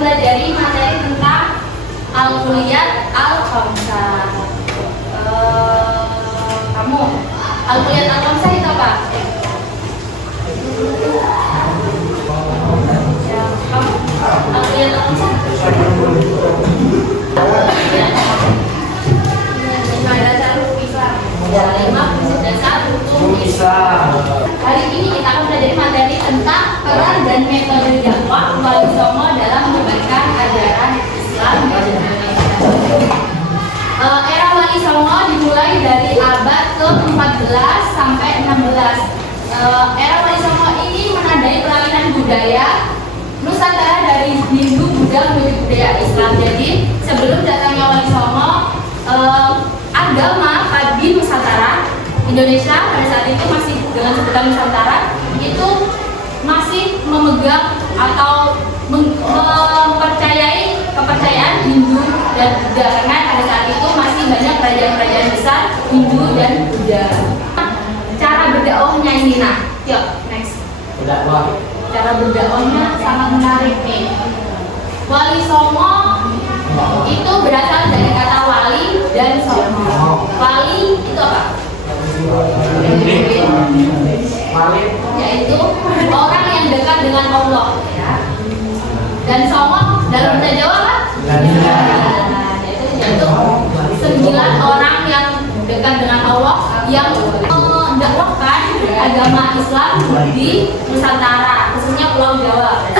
mempelajari materi tentang Al-Kulliyat Al-Khamsah. Kamu Al-Kulliyat Al-Khamsah itu apa? Ya, kamu Al-Kulliyat Al-Khamsah? Ada satu Islam, ada 5 prinsip dasar hukum Islam. Hari ini kita akan belajar materi tentang peran dan metode dakwah Wali Songo dalam menyebarkan ajaran Islam di Indonesia. Era Wali Songo dimulai dari abad ke-14 sampai 16. Era Wali Songo ini menandai peralihan budaya Nusantara dari Hindu Buddha menuju budaya Islam. Jadi sebelum datangnya Wali Songo, agama di Nusantara Indonesia pada saat itu masih dengan sebutan Nusantara itu masih memegang atau mempercayai kepercayaan Hindu dan Buddha, karena pada saat itu masih banyak kerajaan-kerajaan besar Hindu dan Buddha. Cara berdakwahnya ini, yuk next. Cara berdakwahnya sangat menarik nih. Wali Songo itu berasal dari kata wali dan songo. Wali itu apa? Yaitu orang yang dekat dengan Allah, ya. Dan songo dalam bahasa Jawa apa? Yaitu 9 orang yang dekat dengan Allah yang mendakwahkan agama Islam di Nusantara, khususnya Pulau Jawa.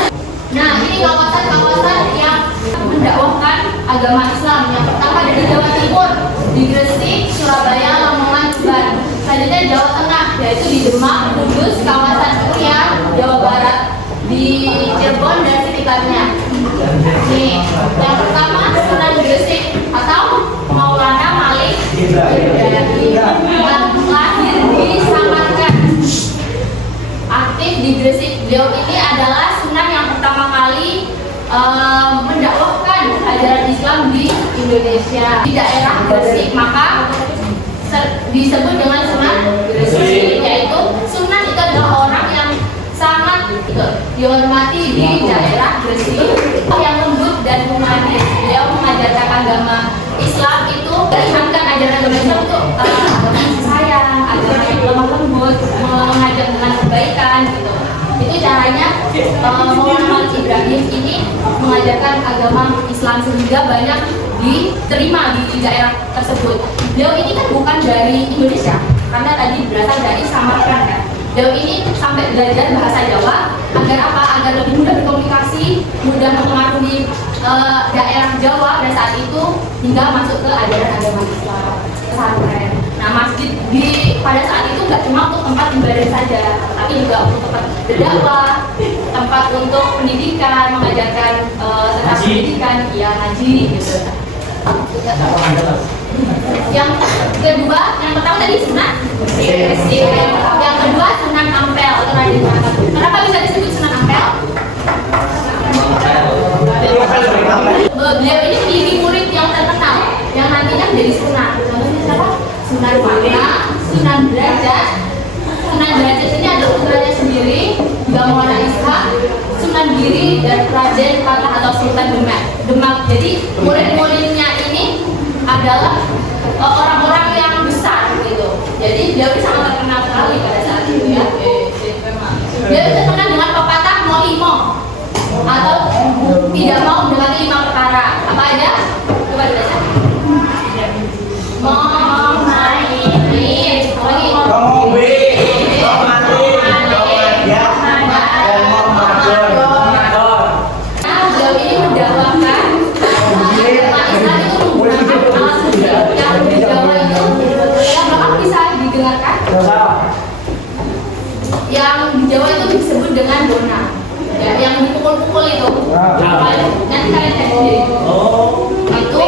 Nah, ini kawasan-kawasan yang mendakwahkan agama Islam. Yang pertama dari Jawa Timur, di Gresik, Surabaya, Lamongan, Tuban. Selanjutnya Jawa Tengah, yaitu di Demak, Kudus, kawasan Uriau, Jawa Barat, di Cirebon dan sekitarnya. Nih, yang pertama Sunan Gresik atau Maulana Malik yang lahir di Samarkand, aktif di Gresik. Beliau ini adalah sunan yang pertama kali mendakwahkan ajaran Islam di Indonesia di daerah Gresik, maka disebut dengan Sunan Gresik. Yaitu sunan itu adalah orang yang sangat dihormati di daerah Gresik, yang lembut dan humanis. Beliau mengajarkan agama Islam itu, meringankan ajaran agama Islam untuk agama sayang, agama yang lemah lembut, mengajak dengan kebaikan gitu. Itu caranya Maulana Ibrahim ini mengajarkan agama Islam sehingga banyak diterima di daerah tersebut. Beliau ini kan bukan dari Indonesia, karena tadi berasal dari Samarkand kan. Beliau ini sampai belajar bahasa Jawa agar apa? Agar lebih mudah berkomunikasi, mudah mempengaruhi daerah Jawa pada saat itu hingga masuk ke ajaran agama Islam, pesantren. Nah, masjid pada saat itu nggak cuma untuk tempat ibadah saja, tapi juga untuk tempat berdakwah, tempat untuk pendidikan, mengajarkan tentang pendidikan, ya ngaji gitu. Yang kedua, yang pertama tadi Sunan Gresik, yang kedua Sunan Ampel atau Raden Ampel. Kenapa bisa disebut Sunan Ampel? Beliau ini memiliki murid yang terkenal yang nantinya menjadi sunan. Namanya siapa? Sunan Warna, Sunan Derajat. Sunan Derajat ini ada putranya sendiri, juga Maulana Ishak, Sunan Giri, dan Raden Patah atau Sultan Demak. Jadi murid-muridnya ini adalah orang-orang yang besar gitu. Jadi beliau ini sangat terkenal sekali pada saat itu ya. Beliau terkenal dengan pepatah Molimo atau tidak mau mendekati 5 perkara. Apa aja? Coba dibaca. Mau main, beliau ini mendakwahkan agama Islam itu menggunakan alat musik yang di Jawa itu yang bahkan bisa didengarkan. Yang di Jawa itu disebut dengan dona, ya, yang dipukul-pukul itu. Nanti kalian cek sendiri. Itu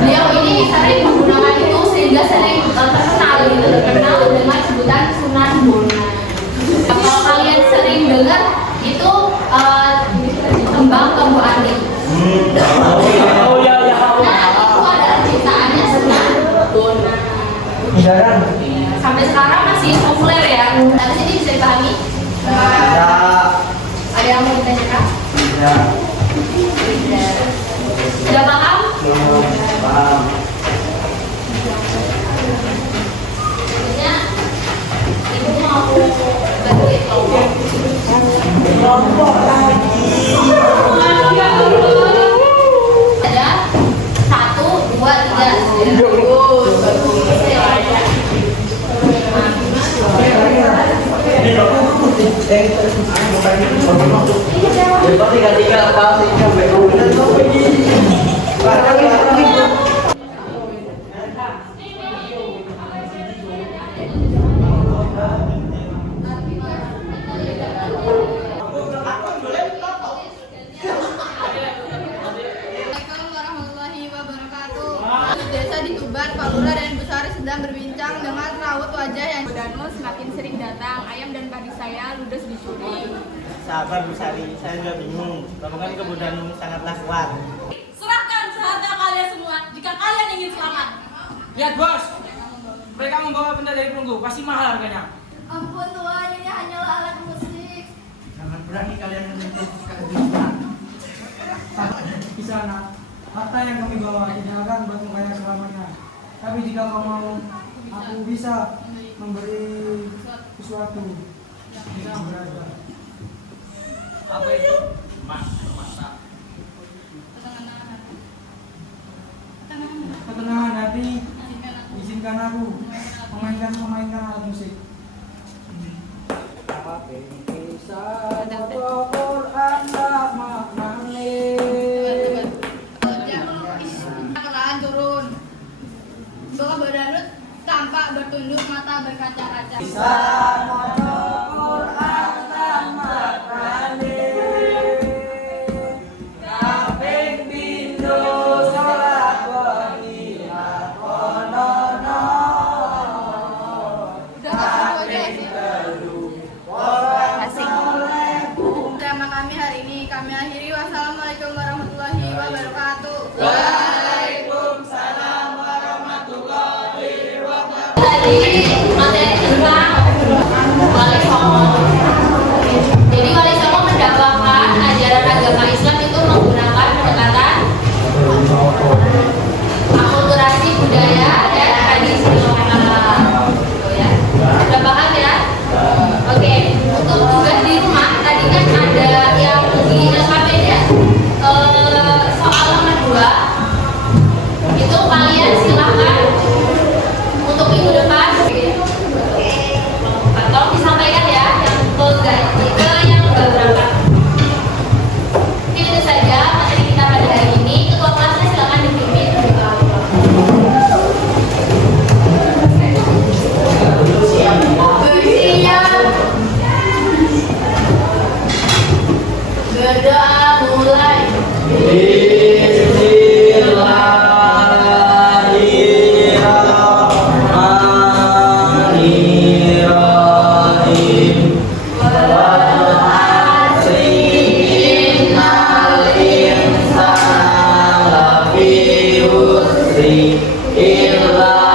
beliau ini sering menggunakan itu sehingga sering terkenal dengan sebutan Sunan Bona. Kalau kalian sering dengar itu tembang Kembu Ani. Nah, itu adalah ciptaannya Sunan Bona. Sampai sekarang masih populer ya. Habis ini bisa dipahami? Ada yang mau ditanyakan? Sudah paham? Paham. Sebenarnya ibu mau bantuin kelompok lagi. Ada 1, 2, 3. Bagus, Assalamualaikum warahmatullahi wabarakatuh. Desa di Tuban, Pak Lurah dan Bu Sari sedang berbincang dengan raut wajah yang Danus semakin sering datang. Ayam dan padi saya ludes dicuri. Sabar Bu Sari, saya juga bingung. Rombongan ke Bu Danu sangatlah kuat. Serahkan senjata kalian semua jika kalian ingin selamat. Lihat bos, mereka membawa benda dari perunggu, pasti mahal harganya. Ampun Tuhan, ini hanyalah alat musik. Jangan berani kalian menyentuh Di sana, harta yang kami bawa tidak akan buatmu kaya selamanya. Tapi jika kau mau, aku bisa memberi sesuatu. Jika berada. Apa itu? Emas, masak. Ketenangan hati, izinkan aku memainkan alat musik. Kelaan turun. Bawa berdanut tampak bertunduk mata berkaca-kaca. Drama kami hari ini kami akhiri. Wassalamualaikum warahmatullahi wabarakatuh. Tadi materi tentang Wali Songo. Jadi Wali Songo mendakwakan ajaran agama Islam itu menggunakan pendekatan akulturasi budaya dan tradisi lokal. Gitu ya. Sudah paham ya? Oke. Untuk tugas di rumah tadi kan ada yang di LKPD soal nomor 2. Itu kalian silakan untuk minggu depan atau disampaikan ya yang ke yang baru berangkat. Mungkin itu saja materi kita pada hari ini. Ketua kelasnya silakan dipimpin. Berdoa mulai. Illa